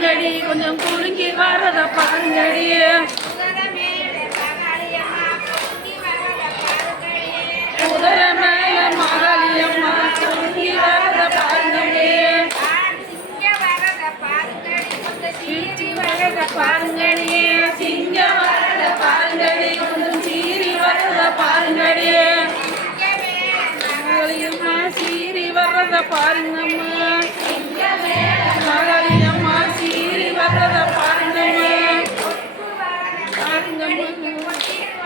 பாருங்கடி கொஞ்சம் குறுங்கி வர்றத பாருங்கடி. உதர மேல மகளியம்மா குறுங்கி வர்றத பாருங்கடி. வர்றத பாருங்கடி. சிங்க வர்றத பாருங்கடி கொஞ்சம் சீரி வர்றத பாருங்கடி. மகளியம்மா பாருங்கம்மா. Ay, no, no, no.